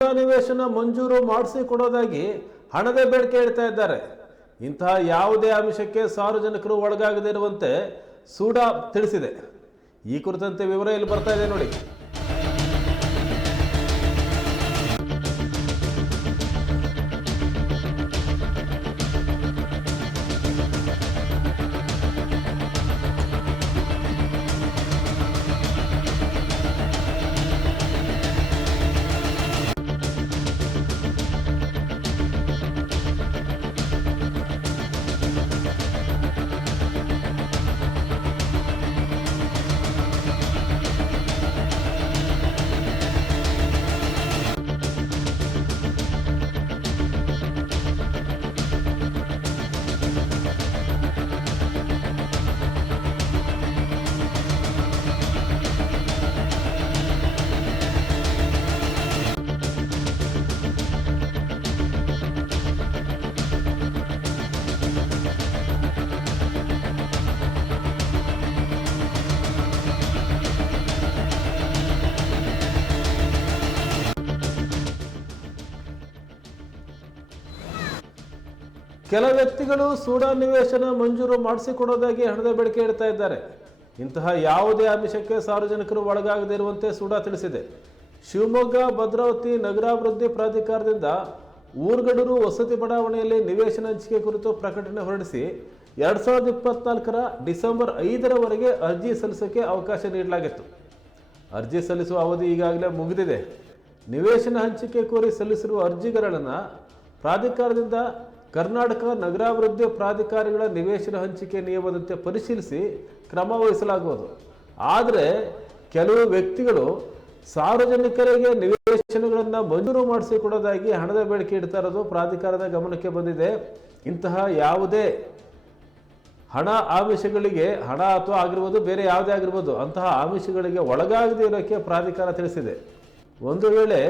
ನಿವೇಶನ ಮಂಜೂರು ಮಾಡಿಸಿ ಕೊಡೋದಾಗಿ ಹಣದ ಬೇಡಿಕೆ ಇಡ್ತಾ ಇದ್ದಾರೆ. ಇಂತಹ ಯಾವುದೇ ಅಂಶಕ್ಕೆ ಸಾರ್ವಜನಿಕರು ಒಳಗಾಗದಿರುವಂತೆ ಸೂಡಾ ತಿಳಿಸಿದೆ. ಈ ಕುರಿತಂತೆ ವಿವರ ಇಲ್ಲಿ ಬರ್ತಾ ಇದೆ ನೋಡಿ. ಕೆಲ ವ್ಯಕ್ತಿಗಳು ಸೂಡಾ ನಿವೇಶನ ಮಂಜೂರು ಮಾಡಿಸಿಕೊಡೋದಾಗಿ ಹಣದ ಬೇಡಿಕೆ ಇಡ್ತಾ ಇದ್ದಾರೆ. ಇಂತಹ ಯಾವುದೇ ಆಮಿಷಕ್ಕೆ ಸಾರ್ವಜನಿಕರು ಒಳಗಾಗದೇ ಇರುವಂತೆ ಸೂಡಾ ತಿಳಿಸಿದೆ. ಶಿವಮೊಗ್ಗ, ಭದ್ರಾವತಿ ನಗರಾಭಿವೃದ್ಧಿ ಪ್ರಾಧಿಕಾರದಿಂದ ಊರ್ಗಡೂರು ವಸತಿ ಬಡಾವಣೆಯಲ್ಲಿ ನಿವೇಶನ ಹಂಚಿಕೆ ಕುರಿತು ಪ್ರಕಟಣೆ ಹೊರಡಿಸಿ ಎರಡ್ ಸಾವಿರದ ಇಪ್ಪತ್ನಾಲ್ಕರ ಡಿಸೆಂಬರ್ ಐದರವರೆಗೆ ಅರ್ಜಿ ಸಲ್ಲಿಸೋಕೆ ಅವಕಾಶ ನೀಡಲಾಗಿತ್ತು. ಅರ್ಜಿ ಸಲ್ಲಿಸುವ ಅವಧಿ ಈಗಾಗಲೇ ಮುಗಿದಿದೆ. ನಿವೇಶನ ಹಂಚಿಕೆ ಕೋರಿ ಸಲ್ಲಿಸಿರುವ ಅರ್ಜಿಗಳನ್ನು ಪ್ರಾಧಿಕಾರದಿಂದ ಕರ್ನಾಟಕ ನಗರಾಭಿವೃದ್ಧಿ ಪ್ರಾಧಿಕಾರಿಗಳ ನಿವೇಶನ ಹಂಚಿಕೆ ನಿಯಮದಂತೆ ಪರಿಶೀಲಿಸಿ ಕ್ರಮ ವಹಿಸಲಾಗುವುದು. ಆದರೆ ಕೆಲವು ವ್ಯಕ್ತಿಗಳು ಸಾರ್ವಜನಿಕರಿಗೆ ನಿವೇಶನಗಳನ್ನು ಮಂಜೂರು ಮಾಡಿಸಿಕೊಡೋದಾಗಿ ಹಣದ ಬೇಡಿಕೆ ಇಡ್ತಾ ಇರೋದು ಪ್ರಾಧಿಕಾರದ ಗಮನಕ್ಕೆ ಬಂದಿದೆ. ಇಂತಹ ಯಾವುದೇ ಹಣ ಆಮಿಷಗಳಿಗೆ ಹಣ ಅಥವಾ ಆಗಿರ್ಬೋದು ಬೇರೆ ಯಾವುದೇ ಆಗಿರ್ಬೋದು ಅಂತಹ ಆಮಿಷಗಳಿಗೆ ಒಳಗಾಗದೇ ಇರೋಕ್ಕೆ ಪ್ರಾಧಿಕಾರ ತಿಳಿಸಿದೆ. ಒಂದು ವೇಳೆ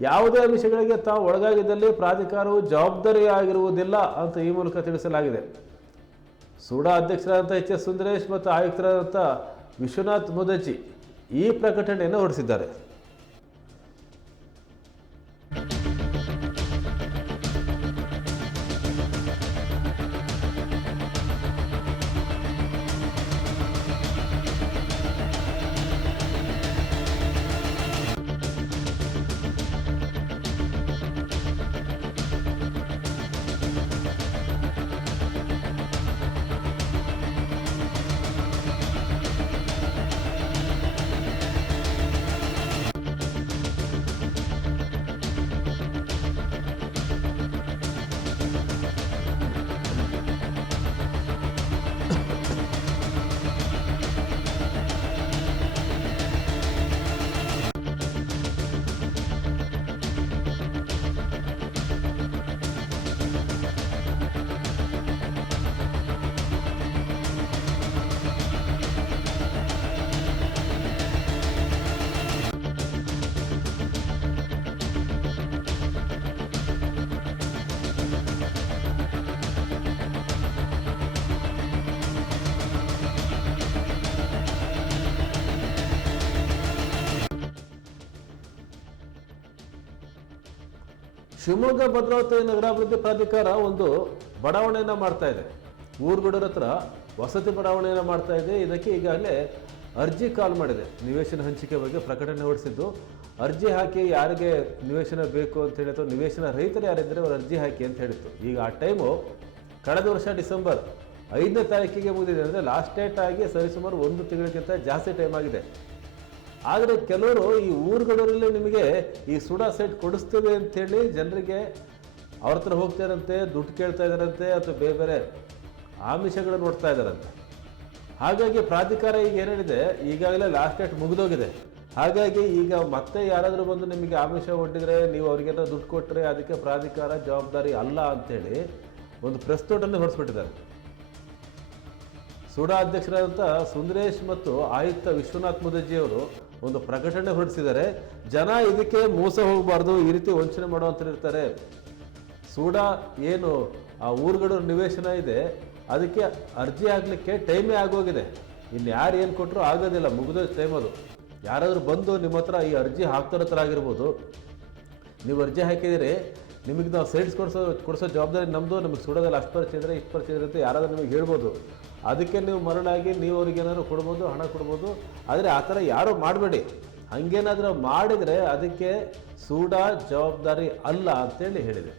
ಯಾವುದೇ ವಿಷಯಗಳಿಗೆ ತಾವು ಒಳಗಾಗಿದ್ದಲ್ಲಿ ಪ್ರಾಧಿಕಾರವು ಜವಾಬ್ದಾರಿಯಾಗಿರುವುದಿಲ್ಲ ಅಂತ ಈ ಮೂಲಕ ತಿಳಿಸಲಾಗಿದೆ. ಸೂಡಾ ಅಧ್ಯಕ್ಷರಾದಂಥ ಎಚ್ ಎಸ್ ಸುಂದರೇಶ್ ಮತ್ತು ಆಯುಕ್ತರಾದಂಥ ವಿಶ್ವನಾಥ್ ಮುದಜಿ ಈ ಪ್ರಕಟಣೆಯನ್ನು ಹೊರಡಿಸಿದ್ದಾರೆ. ಶಿವಮೊಗ್ಗ ಭದ್ರಾವತಿ ನಗರಾಭಿವೃದ್ಧಿ ಪ್ರಾಧಿಕಾರ ಒಂದು ಬಡಾವಣೆಯನ್ನು ಮಾಡ್ತಾ ಇದೆ. ಊರುಗಡರ ಹತ್ರ ವಸತಿ ಬಡಾವಣೆಯನ್ನು ಮಾಡ್ತಾ ಇದೆ. ಇದಕ್ಕೆ ಈಗಾಗಲೇ ಅರ್ಜಿ ಕಾಲ್ ಮಾಡಿದೆ. ನಿವೇಶನ ಹಂಚಿಕೆ ಬಗ್ಗೆ ಪ್ರಕಟಣೆ ಹೊರಡಿಸಿದ್ದು, ಅರ್ಜಿ ಹಾಕಿ ಯಾರಿಗೆ ನಿವೇಶನ ಬೇಕು ಅಂತ ಹೇಳಿತ್ತು ನಿವೇಶನ ರೈತರು ಯಾರಿದ್ದರೆ ಅವ್ರು ಅರ್ಜಿ ಹಾಕಿ ಅಂತ ಹೇಳಿತ್ತು. ಈಗ ಆ ಟೈಮು ಕಳೆದ ವರ್ಷ ಡಿಸೆಂಬರ್ ಐದನೇ ತಾರೀಕಿಗೆ ಮುಗಿದಿದೆ. ಅಂದರೆ ಲಾಸ್ಟ್ ಡೇಟ್ ಆಗಿ ಸರಿಸುಮಾರು ಒಂದು ತಿಂಗಳಿಗಿಂತ ಜಾಸ್ತಿ ಟೈಮ್ ಆಗಿದೆ. ಆದರೆ ಕೆಲವರು ಈ ಊರುಗಳಲ್ಲಿ ನಿಮಗೆ ಈ ಸುಡಾ ಸೆಟ್ ಕೊಡಿಸ್ತೇವೆ ಅಂಥೇಳಿ ಜನರಿಗೆ ಅವ್ರ ಹತ್ರ ಹೋಗ್ತಾರಂತೆ ದುಡ್ಡು ಕೇಳ್ತಾ ಇದ್ದಾರಂತೆ ಅಥವಾ ಬೇರೆ ಬೇರೆ ಆಮಿಷಗಳು ನೋಡ್ತಾ ಇದ್ದಾರಂತೆ ಹಾಗಾಗಿ ಪ್ರಾಧಿಕಾರ ಈಗ ಏನೇನಿದೆ ಈಗಾಗಲೇ ಲಾಸ್ಟ್ ಡೇಟ್ ಮುಗಿದೋಗಿದೆ. ಹಾಗಾಗಿ ಈಗ ಮತ್ತೆ ಯಾರಾದರೂ ಬಂದು ನಿಮಗೆ ಆಮಿಷ ಒಡ್ಡಿದರೆ, ನೀವು ಅವರಿಗೆಲ್ಲ ದುಡ್ಡು ಕೊಟ್ಟರೆ ಅದಕ್ಕೆ ಪ್ರಾಧಿಕಾರ ಜವಾಬ್ದಾರಿ ಅಲ್ಲ ಅಂಥೇಳಿ ಒಂದು ಪ್ರೆಸ್ ನೋಟನ್ನು ಹೊರಡಿಸ್ಬಿಟ್ಟಿದ್ದಾರೆ ಸುಡಾ ಅಧ್ಯಕ್ಷರಾದಂಥ ಸುಂದರೇಶ್ ಮತ್ತು ಆಯುಕ್ತ ವಿಶ್ವನಾಥ್ ಮುದಜ್ಜಿ ಅವರು ಒಂದು ಪ್ರಕಟಣೆ ಹೊರಡಿಸಿದರೆ ಜನ ಇದಕ್ಕೆ ಮೋಸ ಹೋಗಬಾರ್ದು, ಈ ರೀತಿ ವಂಚನೆ ಇರ್ತಾರೆ. ಸೂಡಾ ಏನು ಆ ಊರುಗಳ ನಿವೇಶನ ಇದೆ, ಅದಕ್ಕೆ ಅರ್ಜಿ ಹಾಕಲಿಕ್ಕೆ ಟೈಮೇ ಆಗೋಗಿದೆ. ಇನ್ನು ಯಾರು ಏನು ಕೊಟ್ಟರು ಆಗೋದಿಲ್ಲ ಮುಗಿದ ಟೈಮ್ ಅದು. ಯಾರಾದರೂ ಬಂದು ನಿಮ್ಮ ಹತ್ರ ಈ ಅರ್ಜಿ ಹಾಕ್ತಾರ ಹತ್ರ ಆಗಿರ್ಬೋದು. ನೀವು ಅರ್ಜಿ ಹಾಕಿದರೆ ನಿಮಗೆ ನಾವು ಸೈಟ್ಸ್ ಕೊಡಿಸೋ ಕೊಡಿಸೋ ಜವಾಬ್ದಾರಿ ನಮ್ಮದು ನಮಗೆ ಸುಡೋದಲ್ಲಿ ಅಷ್ಟು ಪರಿಚಯ ಇದ್ರೆ ಇಷ್ಟು ಪರಿಚಯ ಇರುತ್ತೆ, ಯಾರಾದರೂ ನಿಮಗೆ ಹೇಳ್ಬೋದು. ಅದಕ್ಕೆ ನೀವು ಮರಳಾಗಿ ನೀವು ಅವ್ರಿಗೇನಾದ್ರು ಕೊಡ್ಬೋದು, ಹಣ ಕೊಡ್ಬೋದು. ಆದರೆ ಆ ಥರ ಯಾರೂ ಮಾಡಬೇಡಿ. ಹಂಗೇನಾದರೂ ಮಾಡಿದರೆ ಅದಕ್ಕೆ ಸೂಡಾ ಜವಾಬ್ದಾರಿ ಅಲ್ಲ ಅಂತೇಳಿ ಹೇಳಿದೆ.